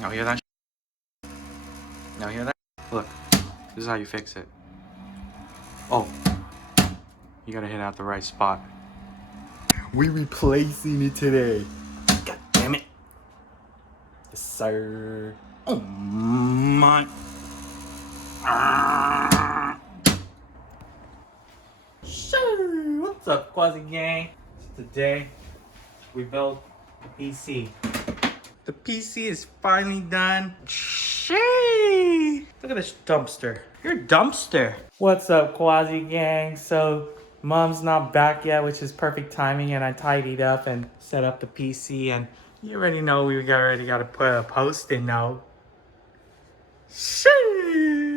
Now hear that? Now hear that? Look, this is how you fix it. Oh, you gotta hit out the right spot. We replacing it today. God damn it. Yes, sir. Oh my. Sure. What's up, Quazy gang? Today, we built a PC. The PC is finally done. Shee! Look at this dumpster. You're a dumpster. What's up, Quazy gang? So, mom's not back yet, which is perfect timing, and I tidied up and set up the PC, and you already know we already got to put a post-it note. Shee!